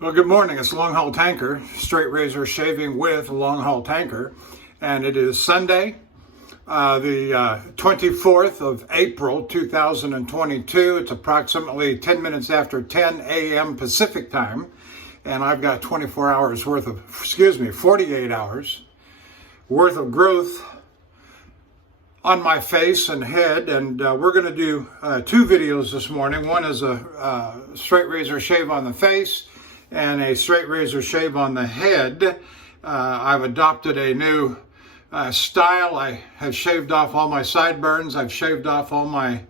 Well, good morning. It's Longhaultanker, straight razor shaving with Longhaultanker, and it is Sunday, the 24th of April, 2022. It's approximately 10 minutes after 10 a.m. Pacific time, and I've got 48 hours worth of growth on my face and head, and we're going to do two videos this morning. One is a straight razor shave on the face and a straight razor shave on the head. I've adopted a new style. I have shaved off all my sideburns. I've shaved off all my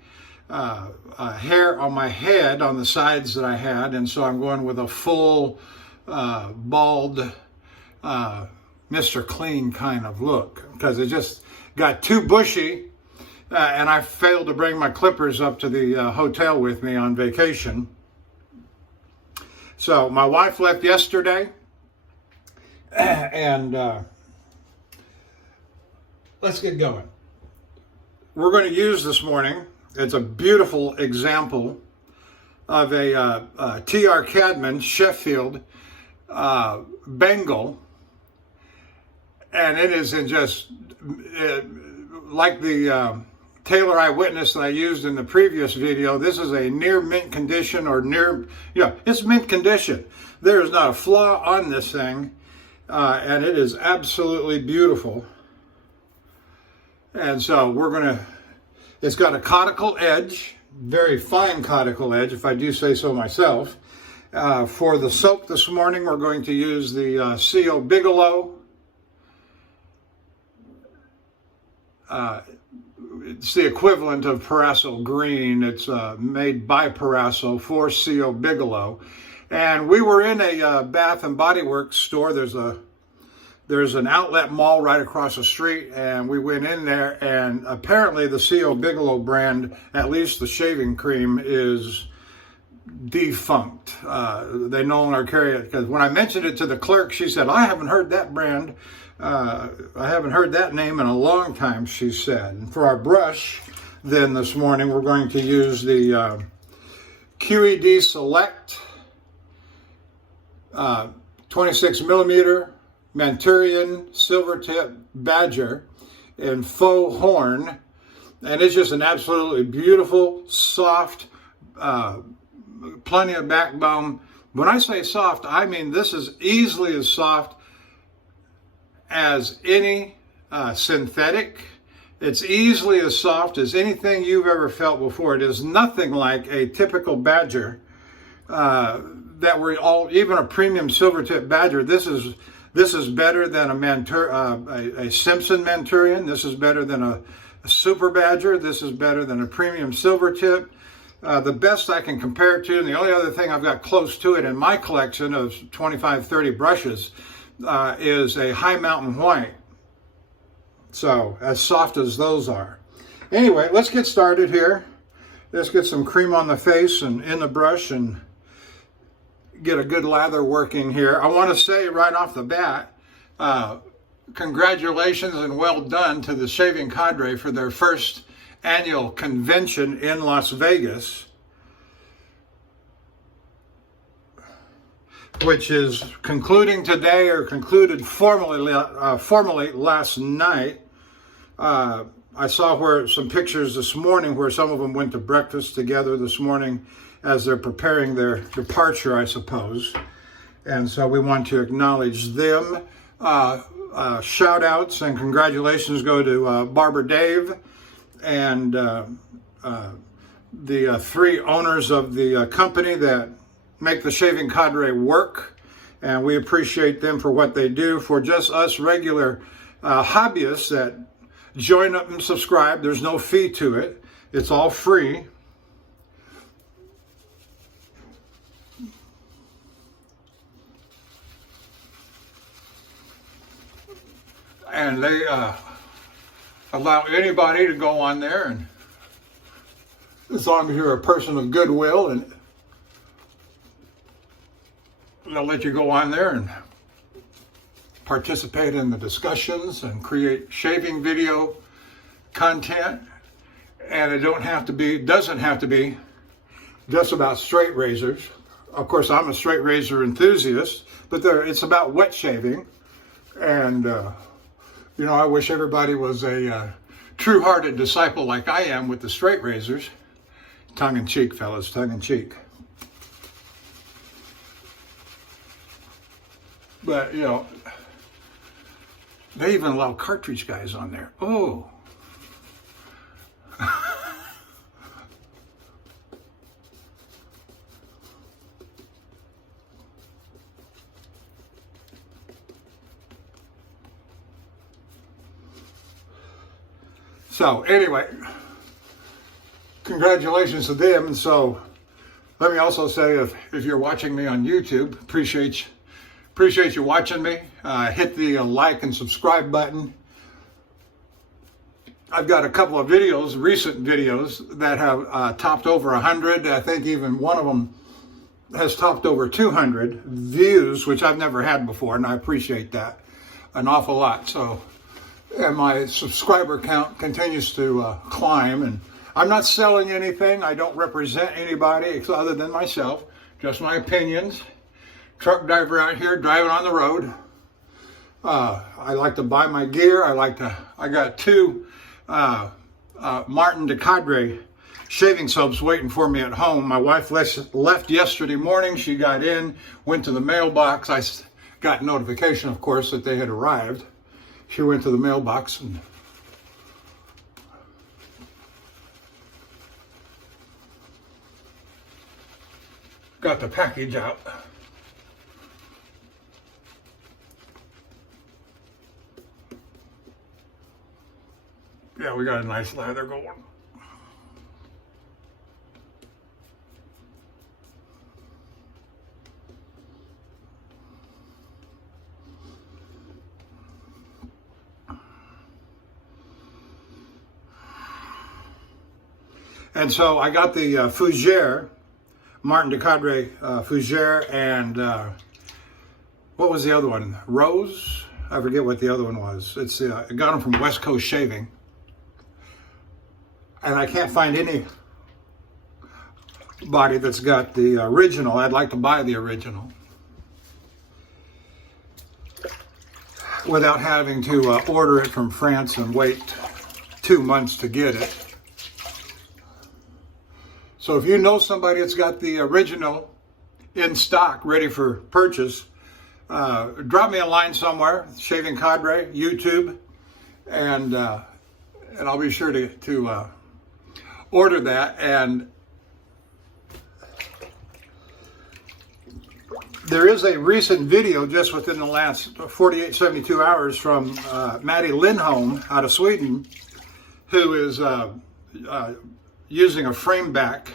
hair on my head on the sides that I had, and so I'm going with a full bald Mr. Clean kind of look because it just got too bushy, and I failed to bring my clippers up to the hotel with me on vacation. So my wife left yesterday, and let's get going. We're going to use this morning, it's a beautiful example of a T.R. Cadman Sheffield Bengall, and it is in just like the Taylor Eyewitness that I used in the previous video. This is a near mint condition, or it's mint condition. There is not a flaw on this thing, and it is absolutely beautiful. And so it's got a conical edge, very fine conical edge, if I do say so myself. For the soap this morning, we're going to use the CO Bigelow. It's the equivalent of Paraso Green. It's made by Paraso for CO Bigelow. And we were in a Bath and Body Works store. There's an outlet mall right across the street, and we went in there, and apparently the CO Bigelow brand, at least the shaving cream, is defunct. They no longer carry it, because when I mentioned it to the clerk, she said, "I haven't heard that brand. I haven't heard that name in a long time," she said. And for our brush, then this morning, we're going to use the QED Select 26 millimeter Manchurian Silvertip Badger in faux horn. And it's just an absolutely beautiful, soft, plenty of backbone. When I say soft, I mean this is easily as soft as any synthetic. It's easily as soft as anything you've ever felt before. It is nothing like a typical Badger even a premium Silvertip Badger. This is better than a Simpson Manchurian. This is better than a Super Badger. This is better than a premium Silvertip. The best I can compare it to, and the only other thing I've got close to it in my collection of 25, 30 brushes, is a High Mountain White. So as soft as those are. Anyway, let's get started here. Let's get some cream on the face and in the brush and get a good lather working here. I want to say right off the bat, congratulations and well done to the Shaving Cadre for their first annual convention in Las Vegas, which is concluding today, or concluded formally last night. I saw some pictures this morning where some of them went to breakfast together this morning as they're preparing their departure, I suppose. And so we want to acknowledge them. Shout outs and congratulations go to Barber Dave and the three owners of the company that make the Shaving Cadre work, and we appreciate them for what they do. For just us regular hobbyists that join up and subscribe, there's no fee to it. It's all free. And they allow anybody to go on there, and as long as you're a person of goodwill, and they'll let you go on there and participate in the discussions and create shaving video content. And it doesn't have to be just about straight razors. of course, I'm a straight razor enthusiast, but it's about wet shaving. And, you know, I wish everybody was a true-hearted disciple like I am with the straight razors. Tongue in cheek, fellas, tongue in cheek. But, you know, they even allow cartridge guys on there. Oh. So anyway, congratulations to them. And so let me also say, if you're watching me on YouTube, appreciate you watching me. Hit the like and subscribe button. I've got a couple of videos, recent videos, that have topped over 100. I think even one of them has topped over 200 views, which I've never had before, and I appreciate that an awful lot. So, and my subscriber count continues to climb, and I'm not selling anything. I don't represent anybody other than myself, just my opinions. Truck driver out here driving on the road. I like to buy my gear. I got two Martin de Cadre shaving soaps waiting for me at home. My wife left yesterday morning. She got in, went to the mailbox. I got notification, of course, that they had arrived. She went to the mailbox and got the package out. Yeah, we got a nice lather going. And so I got the Fougere, Martin de Cadre Fougere, and what was the other one? Rose? I forget what the other one was. I got them from West Coast Shaving. And I can't find any body that's got the original. I'd like to buy the original without having to order it from France and wait 2 months to get it. So if you know somebody that's got the original in stock, ready for purchase, drop me a line somewhere, Shaving Cadre, YouTube, and I'll be sure to order that. And there is a recent video just within the last 48, 72 hours from Maddie Lindholm out of Sweden, who is using a frame back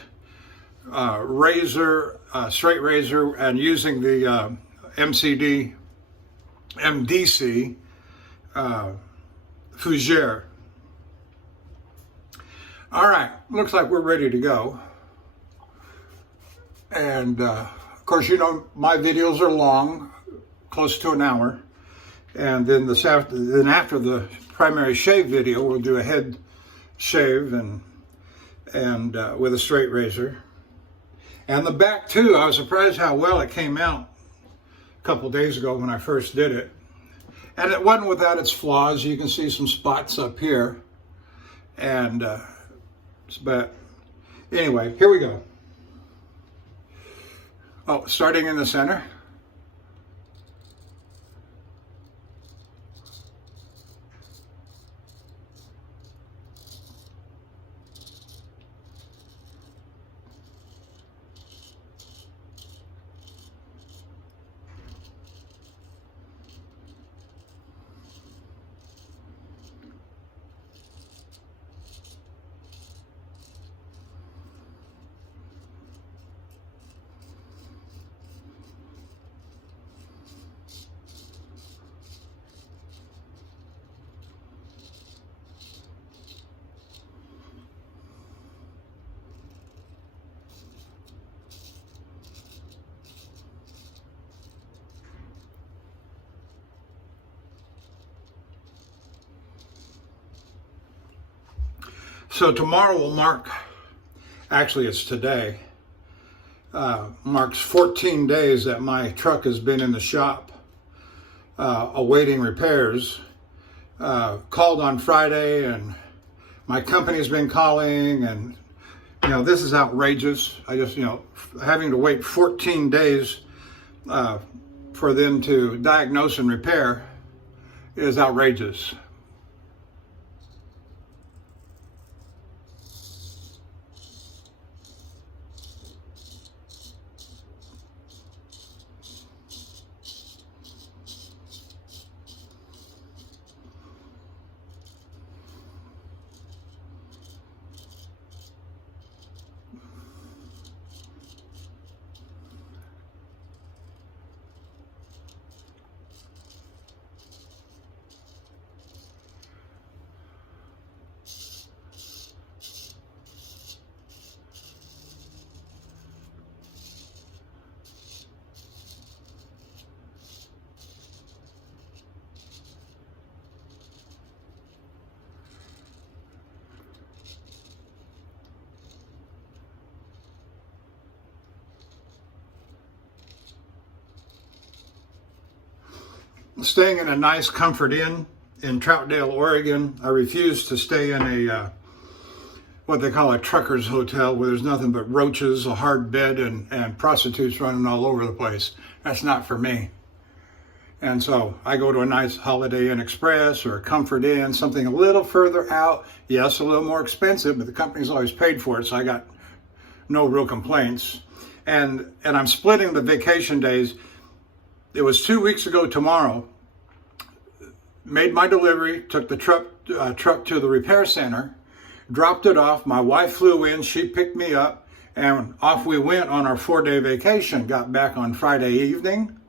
razor, straight razor, and using the MDC Fougere. All right, looks like we're ready to go. And of course, you know, my videos are long, close to an hour. And then after the primary shave video, we'll do a head shave and with a straight razor. And the back too, I was surprised how well it came out a couple days ago when I first did it. And it wasn't without its flaws. You can see some spots up here. And but anyway, here we go. Oh, starting in the center. So tomorrow will mark, actually it's today, marks 14 days that my truck has been in the shop awaiting repairs. Called on Friday, and my company's been calling, and this is outrageous. I just, having to wait 14 days for them to diagnose and repair is outrageous. Staying in a nice Comfort Inn in Troutdale, Oregon. I refuse to stay in a what they call a trucker's hotel, where there's nothing but roaches, a hard bed, and prostitutes running all over the place. That's not for me. And so I go to a nice Holiday Inn Express or a Comfort Inn, something a little further out. Yes, a little more expensive, but the company's always paid for it, so I got no real complaints. And I'm splitting the vacation days. It was 2 weeks ago tomorrow. Made my delivery, took the truck to the repair center, dropped it off. My wife flew in, she picked me up, and off we went on our 4-day vacation. Got back on Friday evening.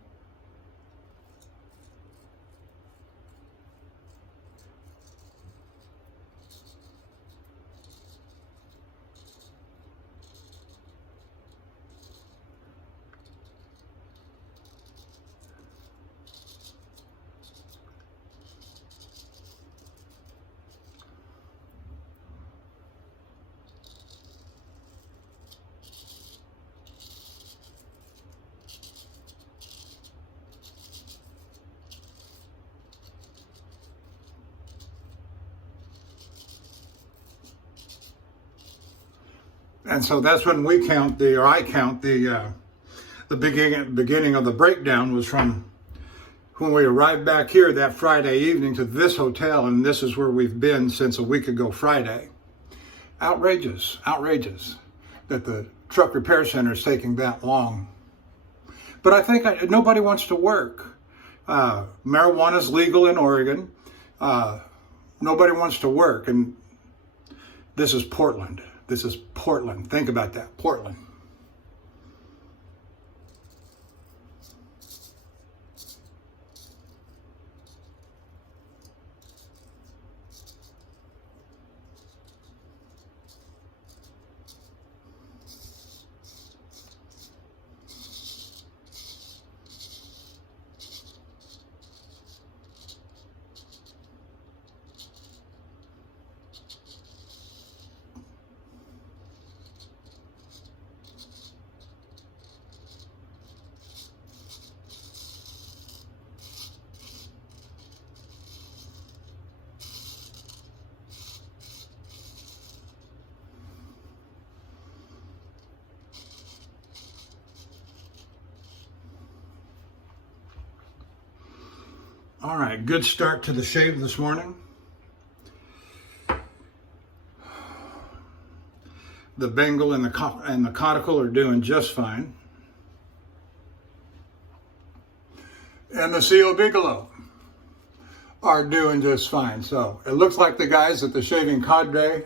And so that's when I count the beginning of the breakdown was from when we arrived back here that Friday evening to this hotel, and this is where we've been since a week ago Friday. Outrageous that the truck repair center is taking that long. But I think nobody wants to work. Marijuana is legal in Oregon. Nobody wants to work, and this is Portland. This is Portland. Think about that, Portland. All right, good start to the shave this morning. The Bengall and the conical are doing just fine. And the CO Bigelow are doing just fine. So it looks like the guys at the Shaving Cadre,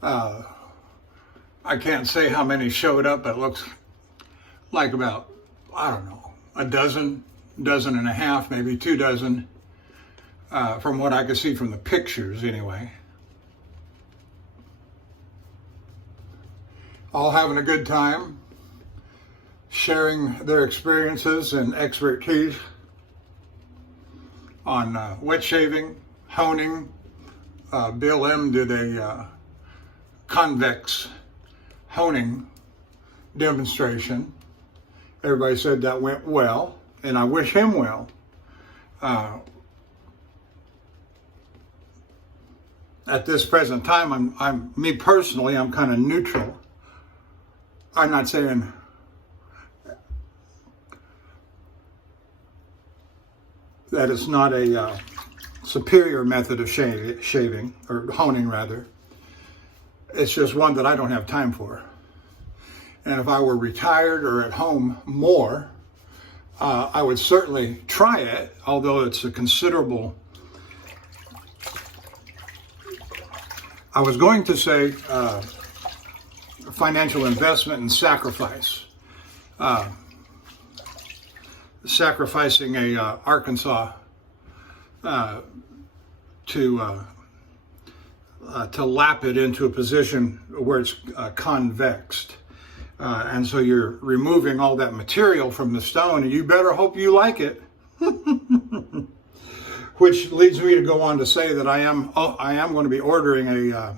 I can't say how many showed up, but it looks like about, I don't know, a dozen and a half, maybe 2 dozen, from what I could see from the pictures anyway. All having a good time, sharing their experiences and expertise on wet shaving, honing. Bill M. did a convex honing demonstration. Everybody said that went well, and I wish him well. At this present time, me personally, I'm kind of neutral. I'm not saying that it's not a superior method of shaving, or honing rather. It's just one that I don't have time for. And if I were retired or at home more, I would certainly try it, although it's a considerable, I was going to say financial investment and sacrifice. Sacrificing a Arkansas to lap it into a position where it's convexed. And so you're removing all that material from the stone, and you better hope you like it. Which leads me to go on to say that I am going to be ordering a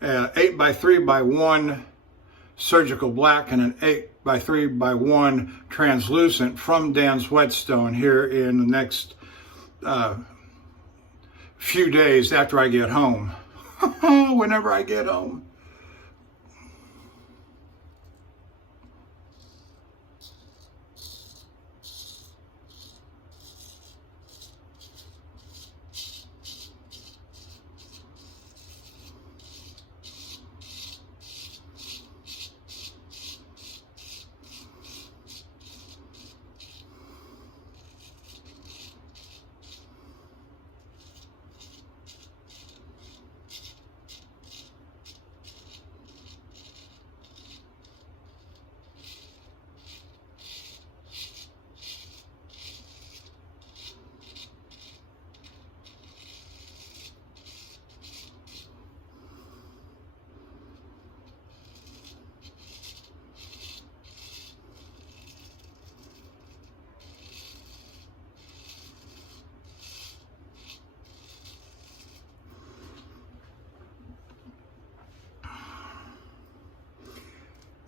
8x3x1 surgical black and an 8x3x1 translucent from Dan's Whetstone here in the next few days after I get home. Whenever I get home.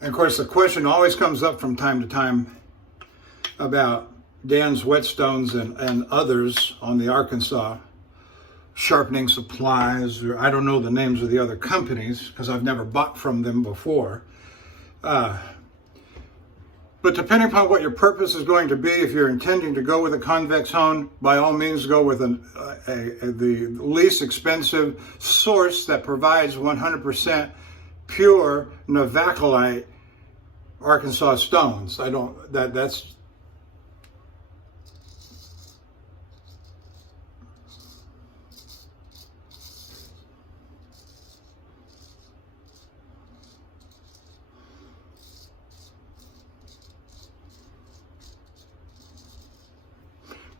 And of course, the question always comes up from time to time about Dan's Whetstones and others on the Arkansas sharpening supplies, or I don't know the names of the other companies because I've never bought from them before. But depending upon what your purpose is going to be, if you're intending to go with a convex hone, by all means go with the least expensive source that provides 100% pure Navacolite Arkansas stones. That's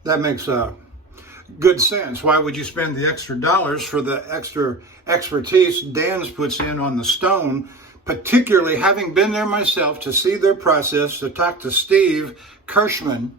that makes good sense. Why would you spend the extra dollars for the extra expertise Dan's puts in on the stone, particularly having been there myself to see their process, to talk to Steve Kirschman.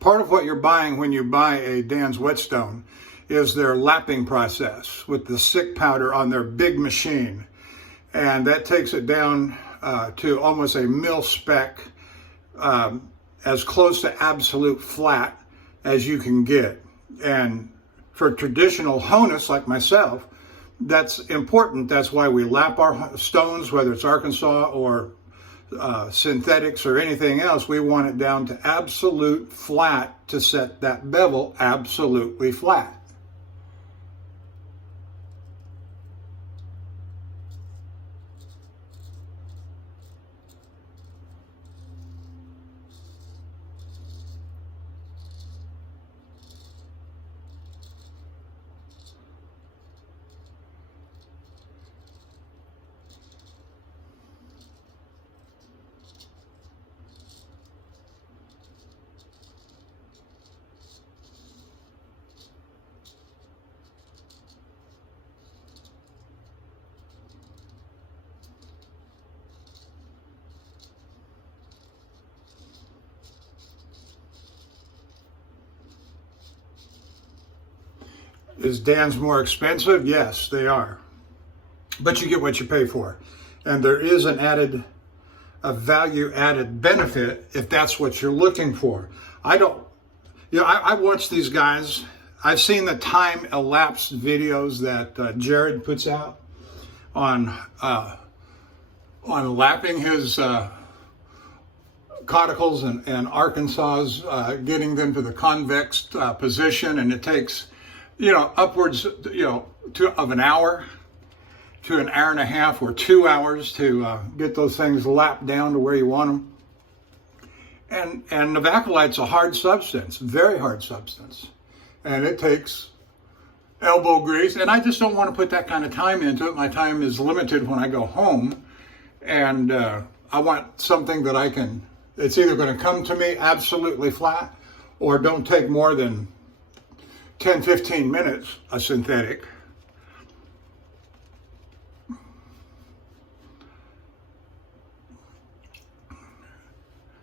Part of what you're buying when you buy a Dan's Whetstone is their lapping process with the sick powder on their big machine. And that takes it down to almost a mil spec, as close to absolute flat as you can get. And for traditional honists like myself, that's important. That's why we lap our stones, whether it's Arkansas or synthetics or anything else. We want it down to absolute flat to set that bevel absolutely flat. Is Dan's more expensive? Yes, they are. But you get what you pay for. And there is a value added benefit if that's what you're looking for. I watch these guys. I've seen the time elapsed videos that Jared puts out on lapping his cauticles and Arkansas, getting them to the convex position, and it takes, upwards, of an hour to an hour and a half or 2 hours to get those things lapped down to where you want them. And Novaculite's a hard substance, very hard substance, and it takes elbow grease, and I just don't want to put that kind of time into it. My time is limited when I go home, and I want something that it's either going to come to me absolutely flat or don't take more than 10-15 minutes, a synthetic.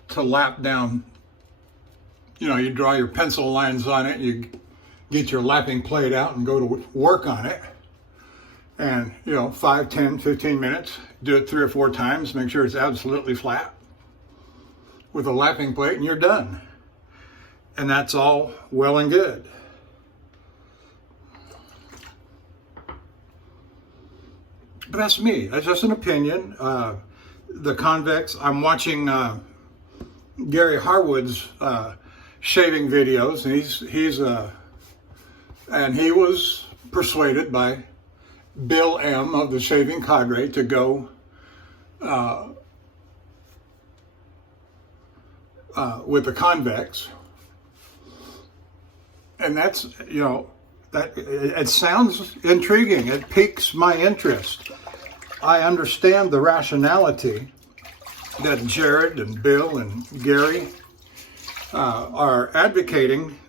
To lap down, you draw your pencil lines on it, you get your lapping plate out and go to work on it. And, 5, 10, 15 minutes, do it 3 or 4 times, make sure it's absolutely flat with a lapping plate, and you're done. And that's all well and good. But that's me. That's just an opinion. The convex, I'm watching Gary Harwood's shaving videos, and he was persuaded by Bill M. of the Shaving Cadre to go with the convex, and that's that it sounds intriguing. It piques my interest. I understand the rationality that Jared and Bill and Gary are advocating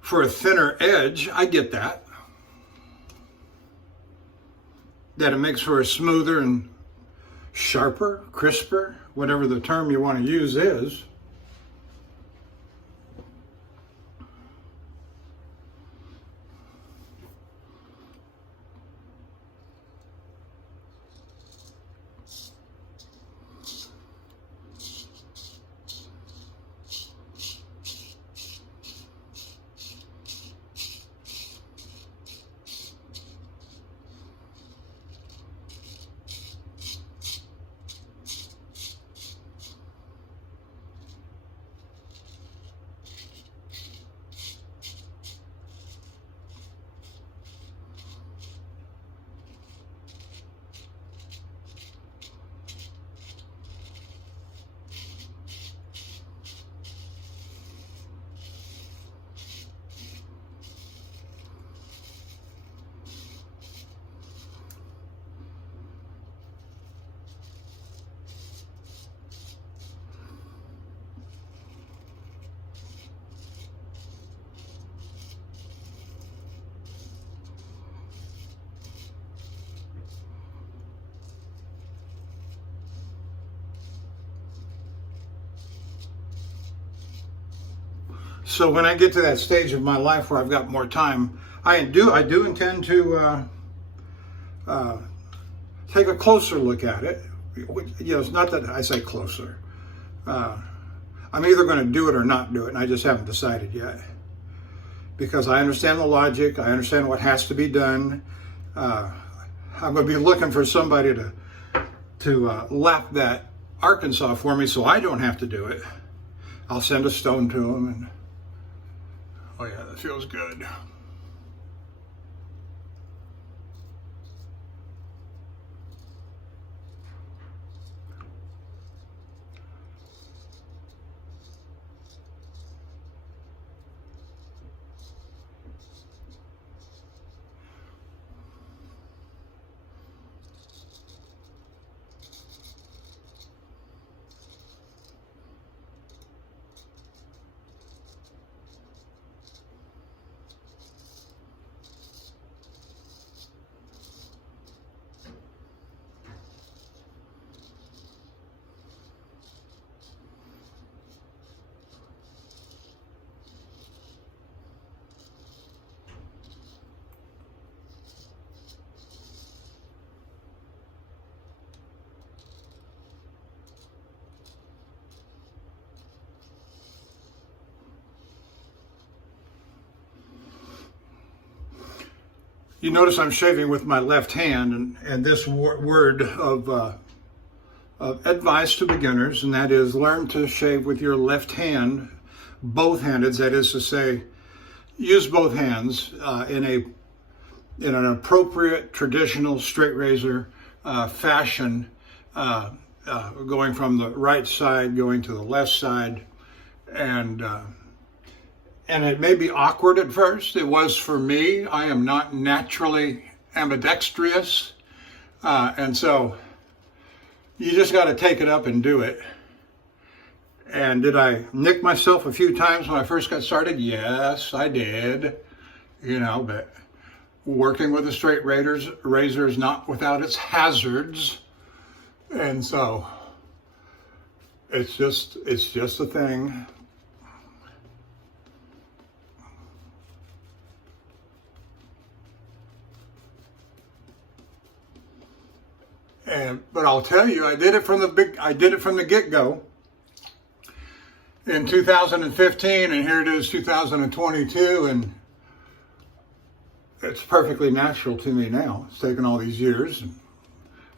for a thinner edge. I get that. That it makes for a smoother and sharper, crisper, whatever the term you want to use is. So when I get to that stage of my life where I've got more time, I do intend to take a closer look at it. It's not that I say closer. I'm either going to do it or not do it, and I just haven't decided yet. Because I understand the logic, I understand what has to be done. I'm going to be looking for somebody to lap that Arkansas for me so I don't have to do it. I'll send a stone to them, and oh yeah, that feels good. You notice I'm shaving with my left hand, and this word of advice to beginners, and that is learn to shave with your left hand, both-handed. That is to say, use both hands in an appropriate traditional straight razor fashion, going from the right side going to the left side, and it may be awkward at first. It was for me. I am not naturally ambidextrous, and so you just got to take it up and do it. And did I nick myself a few times when I first got started? Yes, I did. You know, but working with a straight razor is not without its hazards. And so it's just a thing. But I'll tell you, I did it from the get-go in 2015, and here it is 2022, and it's perfectly natural to me now. It's taken all these years, and,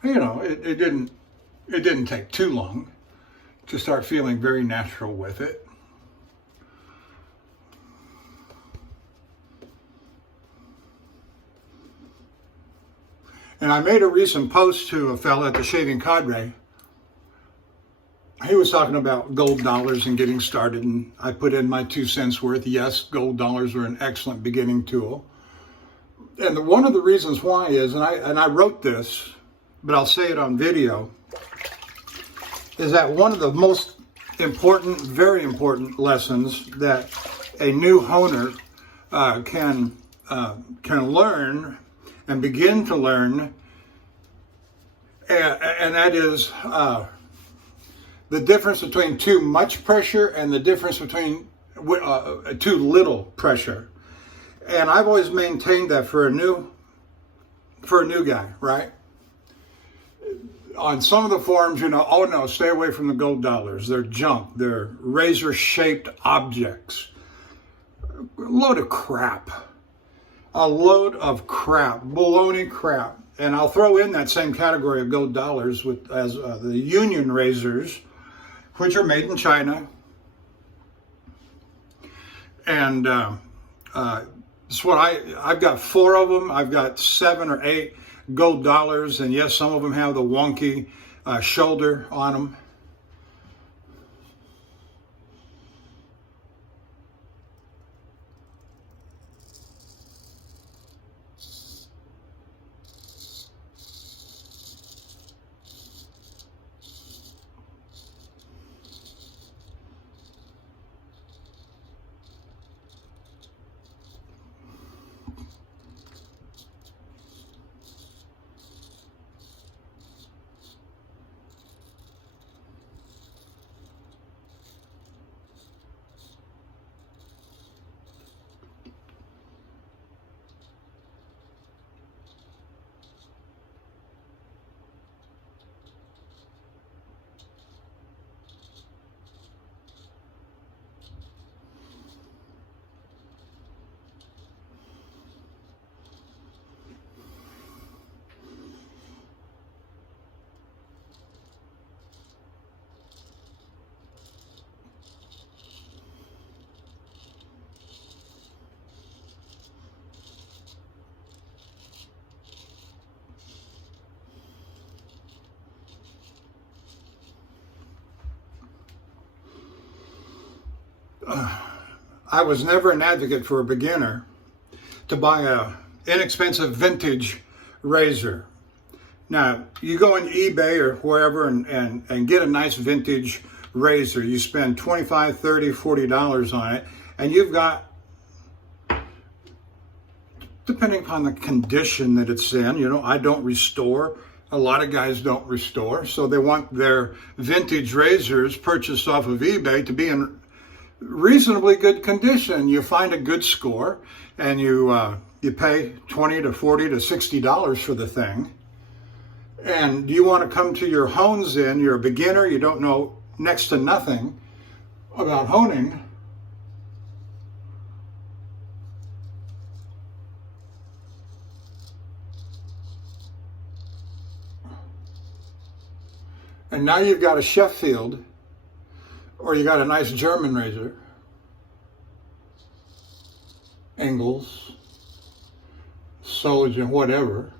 you know, it didn't take too long to start feeling very natural with it. And I made a recent post to a fella at the Shaving Cadre. He was talking about gold dollars and getting started, and I put in my 2 cents worth. Yes, gold dollars are an excellent beginning tool. And one of the reasons why is, and I wrote this, but I'll say it on video, is that one of the most important, very important lessons that a new honer can learn and begin to learn, and that is the difference between too much pressure and the difference between too little pressure. And I've always maintained that for a new guy, right? On some of the forums, you know, oh no, stay away from the gold dollars. They're junk. They're razor-shaped objects. A load of crap. A load of crap, baloney crap. And I'll throw in that same category of gold dollars as the union razors, which are made in China. And it's what I've got 4 of them. I've got 7 or 8 gold dollars, and yes, some of them have the wonky shoulder on them. I was never an advocate for a beginner to buy a inexpensive vintage razor. Now, you go on eBay or wherever and get a nice vintage razor. You spend $25, $30, $40 on it, and you've got, depending upon the condition that it's in, you know, I don't restore. A lot of guys don't restore, so they want their vintage razors purchased off of eBay to be in reasonably good condition. You find a good score, and you pay $20 to $40 to $60 for the thing. And you want to come to your hones in, you're a beginner, you don't know next to nothing about honing. And now you've got a Sheffield, or you got a nice German razor, Bengall, Soldier, whatever.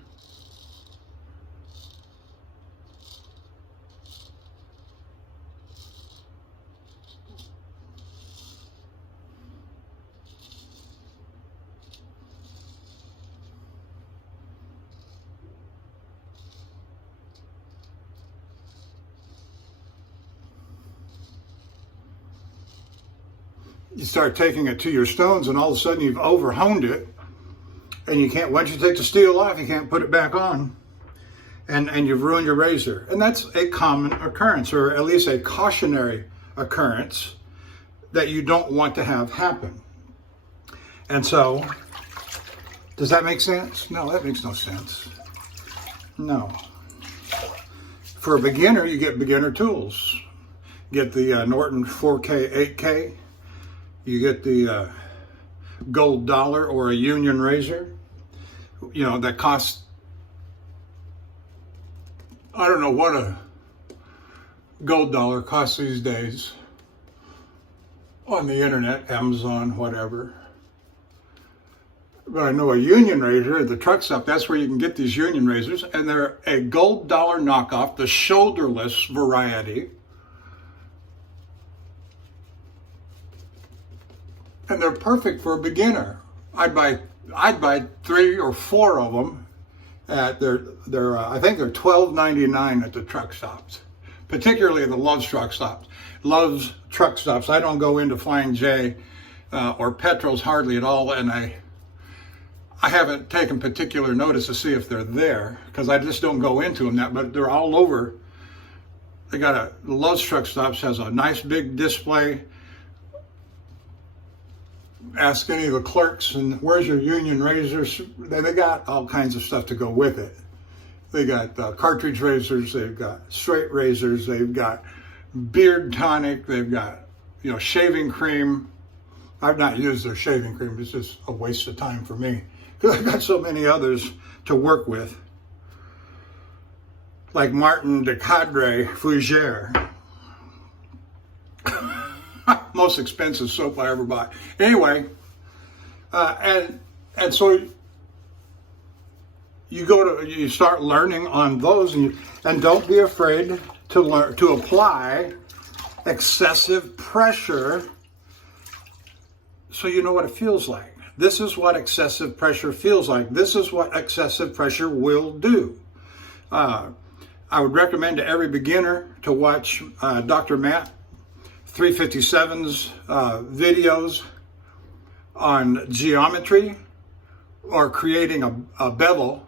You start taking it to your stones, and all of a sudden you've overhoned it, and you can't, once you take the steel off, you can't put it back on, and you've ruined your razor. And that's a common occurrence, or at least a cautionary occurrence that you don't want to have happen. And so, does that make sense? No, that makes no sense. No. For a beginner, you get beginner tools. Get the Norton 4K, 8K. You get the gold dollar or a union razor, you know, that costs, I don't know what a gold dollar costs these days on the internet, Amazon, whatever. But I know a union razor at the truck stop, that's where you can get these union razors, and they're a gold dollar knockoff, the shoulderless variety. And they're perfect for a beginner. I'd buy 3 or 4 of them. They're I think they're $12.99 at the truck stops, particularly the Love's truck stops. Love's truck stops. I don't go into Flying J or Petrol's hardly at all, and I haven't taken particular notice to see if they're there because I just don't go into them. But they're all over. They got Love's truck stops has a nice big display. Ask any of the clerks, and where's your union razors? They got all kinds of stuff to go with it. They got cartridge razors, they've got straight razors, they've got beard tonic, they've got, you know, shaving cream. I've not used their shaving cream, it's just a waste of time for me because I've got so many others to work with. Like Martin de Cadre Fougere. Most expensive soap I ever bought. Anyway, and so you start learning on those, and don't be afraid to apply excessive pressure, so you know what it feels like. This is what excessive pressure feels like. This is what excessive pressure will do. I would recommend to every beginner to watch Dr. Matt 357's videos on geometry or creating a bevel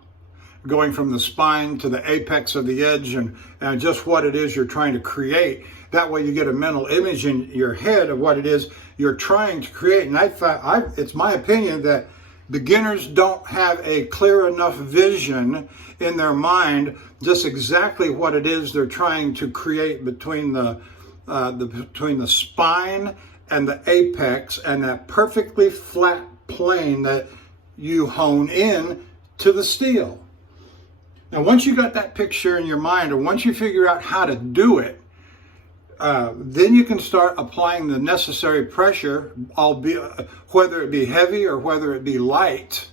going from the spine to the apex of the edge, and just what it is you're trying to create. That way you get a mental image in your head of what it is you're trying to create. And it's my opinion that beginners don't have a clear enough vision in their mind just exactly what it is they're trying to create between the spine and the apex, and that perfectly flat plane that you hone in to the steel. Now, once you got that picture in your mind, or once you figure out how to do it, then you can start applying the necessary pressure, albeit whether it be heavy or whether it be light.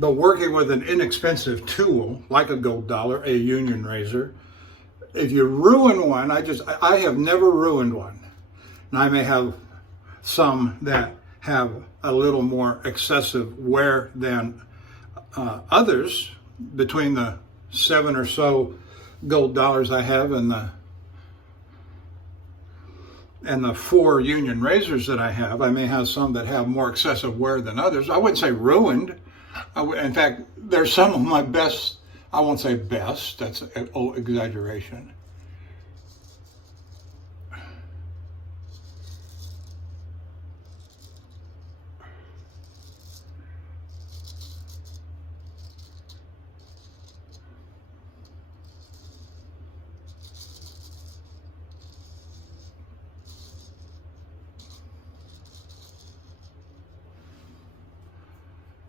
But working with an inexpensive tool like a gold dollar, a union razor, if you ruin one, I have never ruined one. And I may have some that have a little more excessive wear than others. Between the 7 or so gold dollars I have and the 4 union razors that I have, I may have some that have more excessive wear than others. I wouldn't say ruined. In fact, there's some of my best, I won't say best, that's an exaggeration.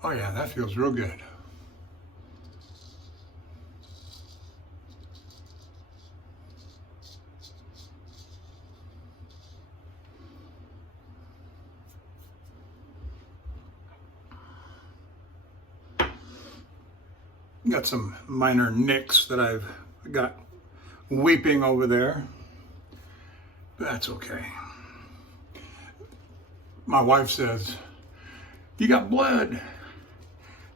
Oh yeah, that feels real good. Got some minor nicks that I've got weeping over there. That's okay. My wife says, "You got blood."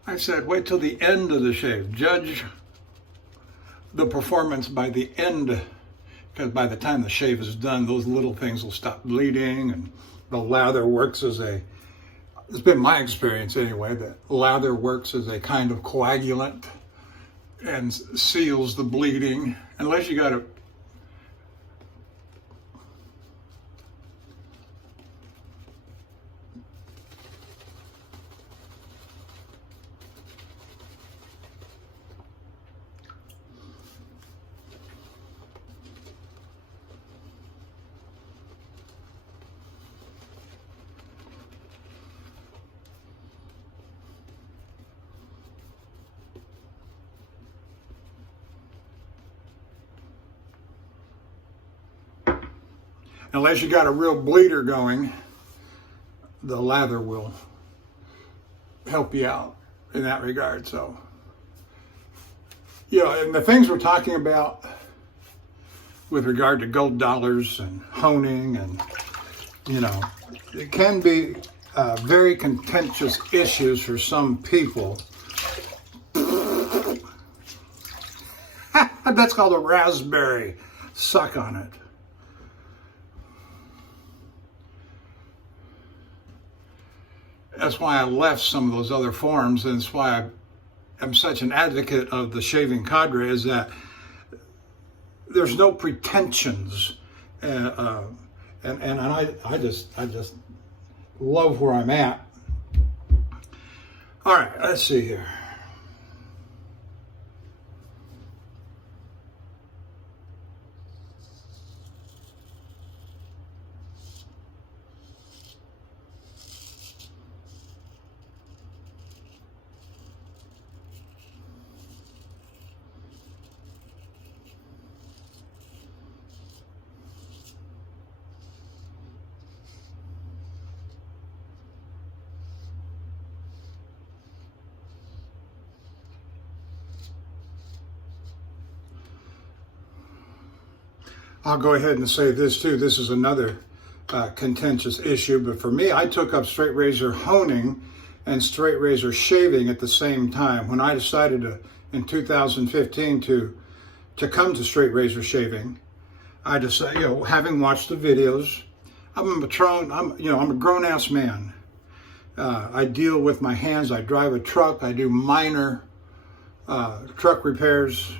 I said, wait till the end of the shave. Judge the performance by the end, because by the time the shave is done, those little things will stop bleeding, and the lather works as it's been my experience anyway, that lather works as a kind of coagulant and seals the bleeding, unless you got to unless you got a real bleeder going, the lather will help you out in that regard. So, and the things we're talking about with regard to gold dollars and honing, and, it can be very contentious issues for some people. That's called a raspberry. Suck on it. That's why I left some of those other forums, and that's why I'm such an advocate of the shaving cadre, is that there's no pretensions, and I just love where I'm at. All right, let's see here. I'll go ahead and say this too. This is another contentious issue, but for me, I took up straight razor honing and straight razor shaving at the same time. When I decided in 2015 to come to straight razor shaving, I decided, having watched the videos, I'm a grown-ass man. I deal with my hands. I drive a truck. I do minor truck repairs,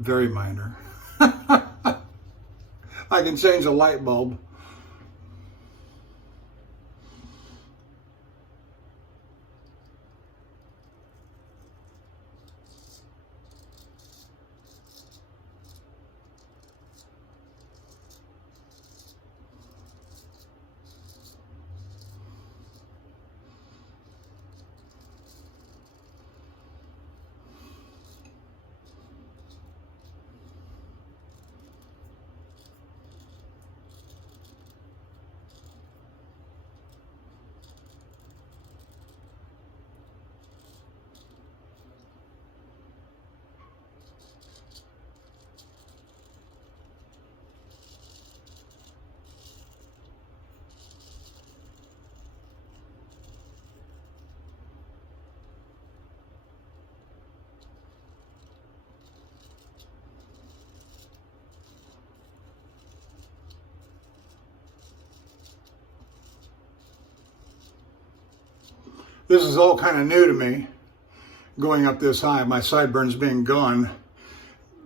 very minor. I can change a light bulb. This is all kind of new to me, going up this high, my sideburns being gone.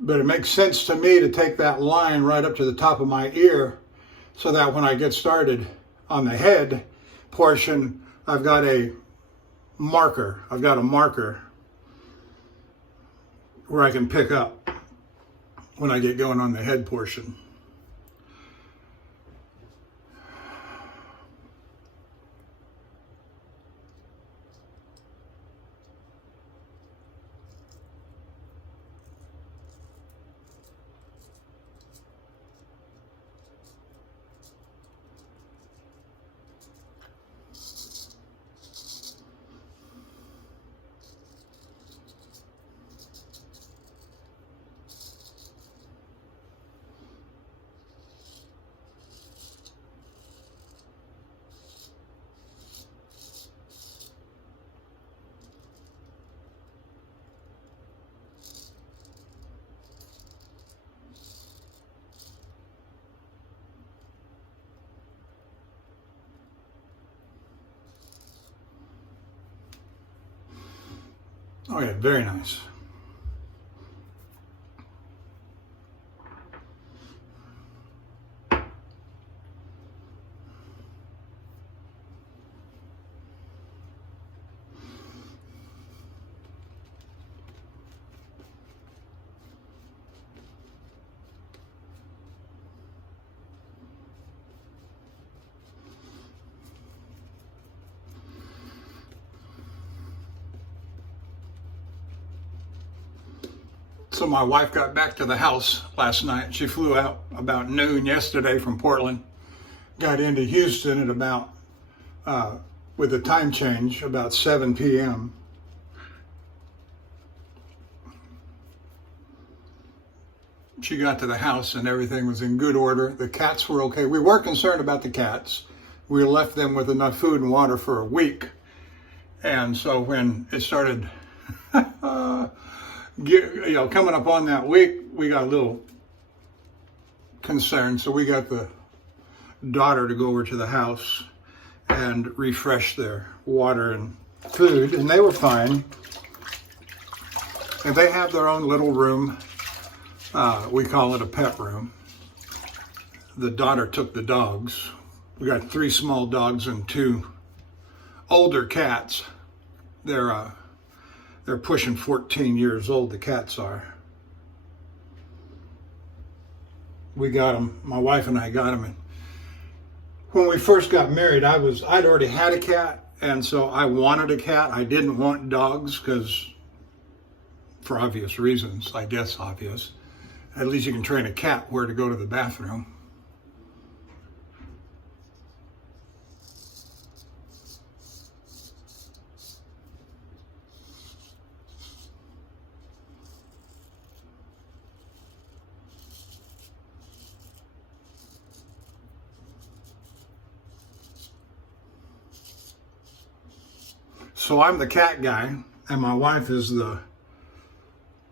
But it makes sense to me to take that line right up to the top of my ear so that when I get started on the head portion, I've got a marker. I've got a marker where I can pick up when I get going on the head portion. Oh yeah, very nice. So my wife got back to the house last night. She flew out about noon yesterday from Portland, got into Houston at about, with the time change, about 7 p.m. She got to the house and everything was in good order. The cats were okay. We were concerned about the cats. We left them with enough food and water for a week. And so when it started coming up on that week, we got a little concerned. So we got the daughter to go over to the house and refresh their water and food, and they were fine. And they have their own little room. We call it a pet room. The daughter took the dogs. We got 3 small dogs and 2 older cats. They're pushing 14 years old, the cats are. We got them, my wife and I got them. And when we first got married, I'd already had a cat, and so I wanted a cat. I didn't want dogs because, for obvious reasons, I guess obvious. At least you can train a cat where to go to the bathroom. So I'm the cat guy, and my wife is the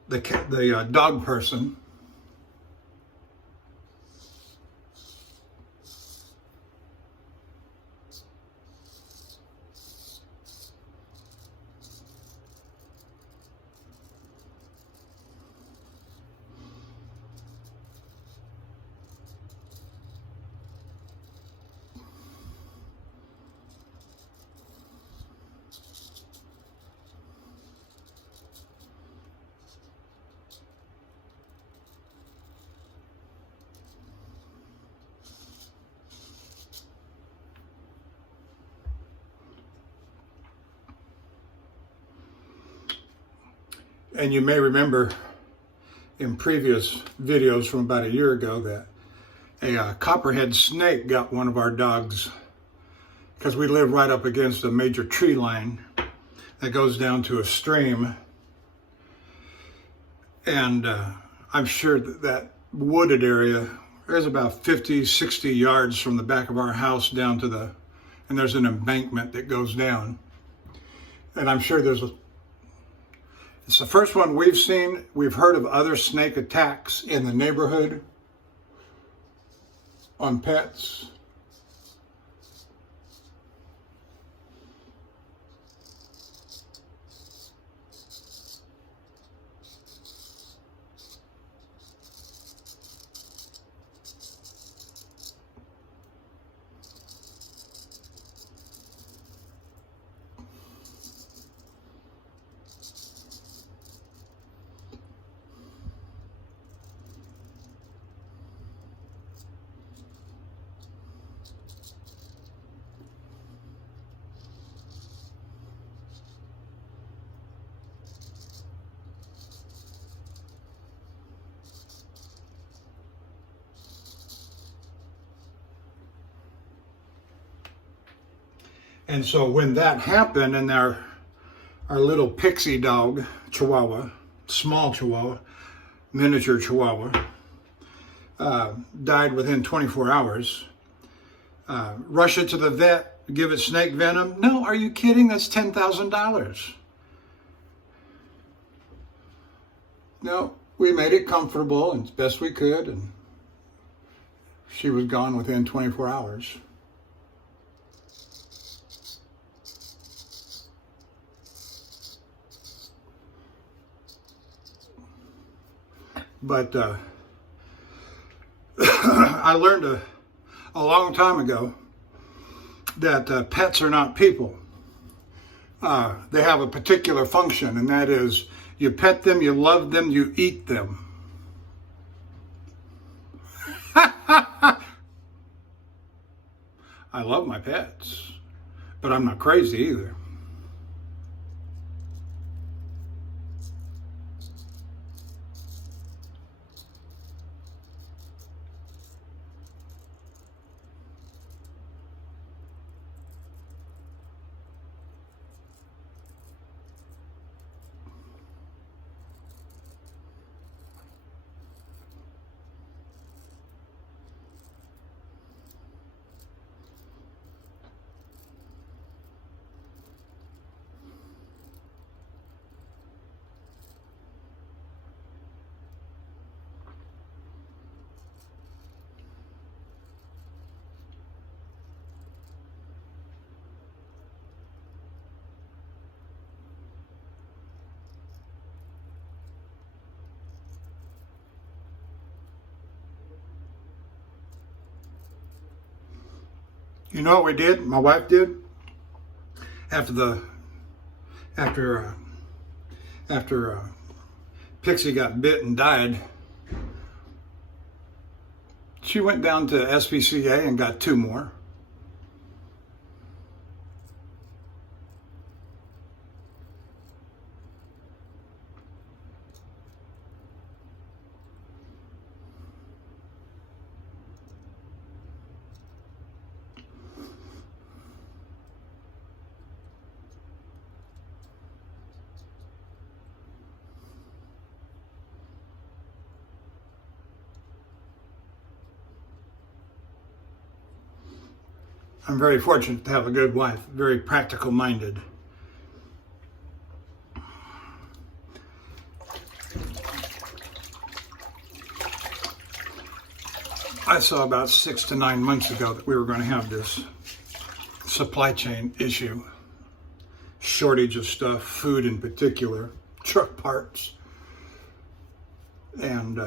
dog person. And you may remember in previous videos from about a year ago that a copperhead snake got one of our dogs, because we live right up against a major tree line that goes down to a stream. And I'm sure that wooded area, there's about 50, 60 yards from the back of our house down to and there's an embankment that goes down. And I'm sure it's the first one we've seen. We've heard of other snake attacks in the neighborhood on pets. And so when that happened, and our little pixie dog, Chihuahua, small Chihuahua, miniature Chihuahua, died within 24 hours, rush it to the vet, give it snake venom. No, are you kidding? That's $10,000. No, we made it comfortable and as best we could, and she was gone within 24 hours. But I learned a long time ago that pets are not people. They have a particular function, and that is you pet them, you love them, you eat them. I love my pets, but I'm not crazy either. You know what we did? My wife did after Pixie got bit and died. She went down to SPCA and got 2 more. I'm very fortunate to have a good wife, very practical minded. I saw about 6 to 9 months ago that we were going to have this supply chain issue, shortage of stuff, food in particular, truck parts, and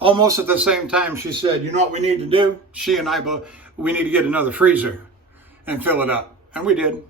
almost at the same time, she said, you know what we need to do? She and I both, we need to get another freezer and fill it up. And we did.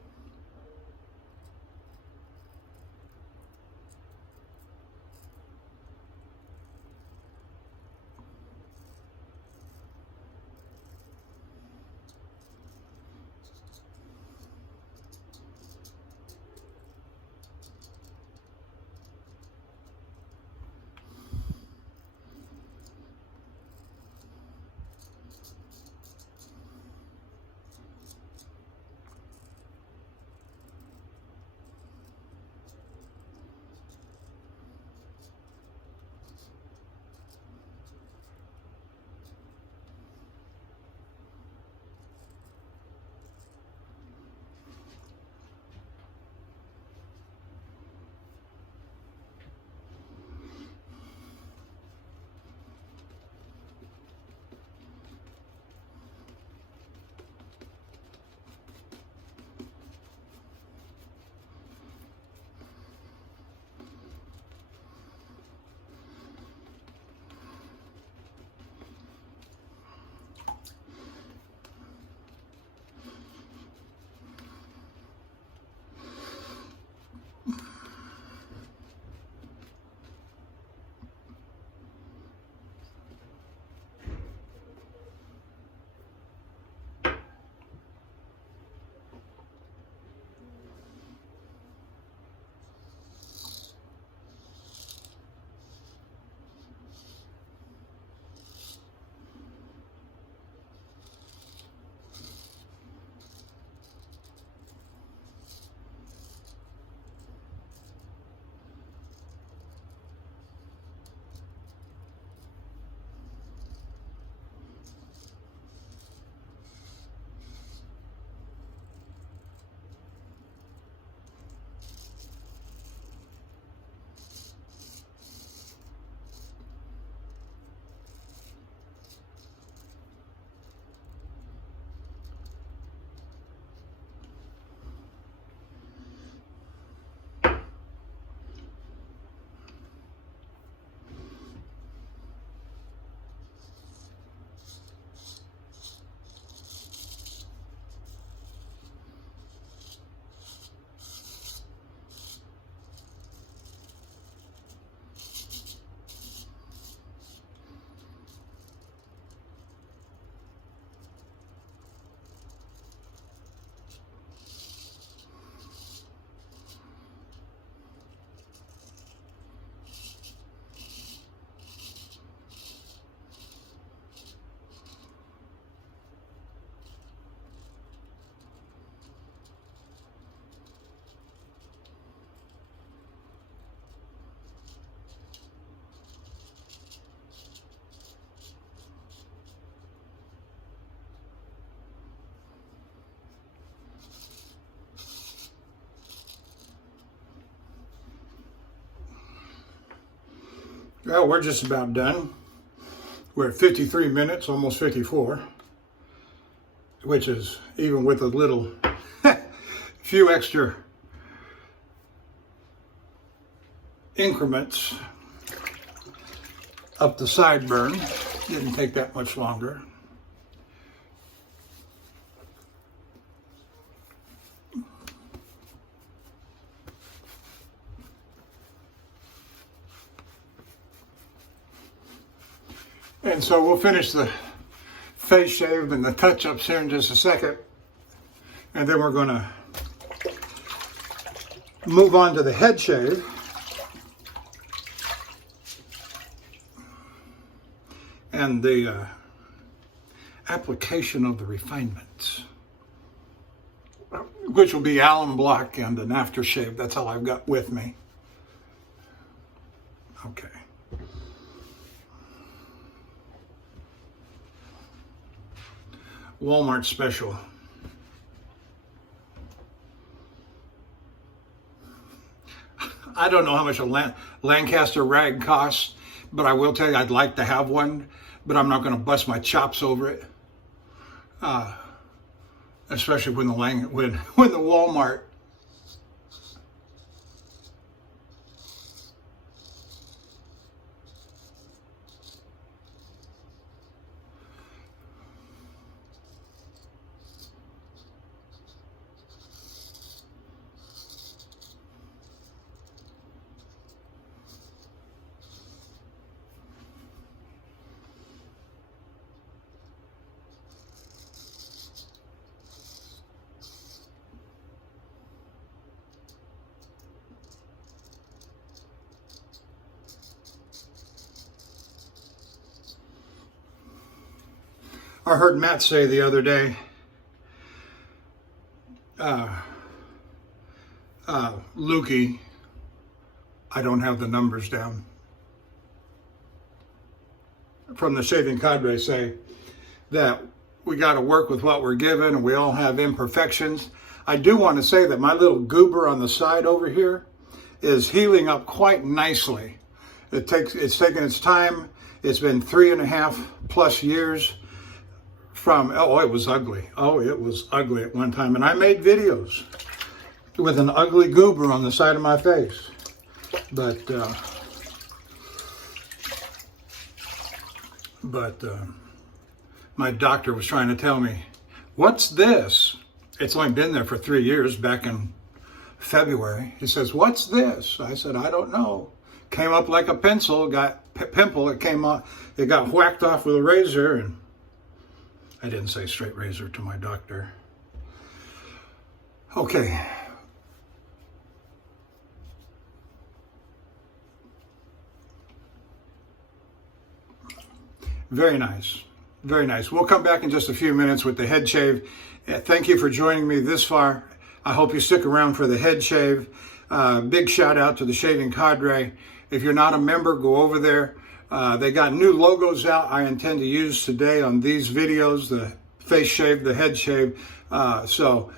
Well, we're just about done. We're at 53 minutes, almost 54, which is, even with a little, few extra increments up the sideburn, didn't take that much longer. And so we'll finish the face shave and the touch-ups here in just a second. And then we're going to move on to the head shave. And the application of the refinements, which will be alum block and an aftershave. That's all I've got with me. Okay. Walmart special. I don't know how much a Lancaster rag costs, but I will tell you I'd like to have one, but I'm not going to bust my chops over it. Especially when the Walmart I heard Matt say the other day, Lukey, I don't have the numbers down, from the Shaving Cadre, say that we got to work with what we're given and we all have imperfections. I do want to say that my little goober on the side over here is healing up quite nicely. It's taken its time. It's been 3.5+ years. It was ugly. Oh, it was ugly at one time. And I made videos with an ugly goober on the side of my face. But my doctor was trying to tell me, what's this? It's only been there for 3 years, back in February. He says, what's this? I said, I don't know. Came up like a pencil, got pimple, it came off, it got whacked off with a razor, and I didn't say straight razor to my doctor. Okay. Very nice. Very nice. We'll come back in just a few minutes with the head shave. Thank you for joining me this far. I hope you stick around for the head shave. Big shout out to the Shaving Cadre. If you're not a member, go over there. They got new logos out I intend to use today on these videos, the face shave, the head shave. So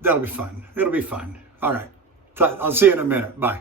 that'll be fun. It'll be fun. All right. I'll see you in a minute. Bye.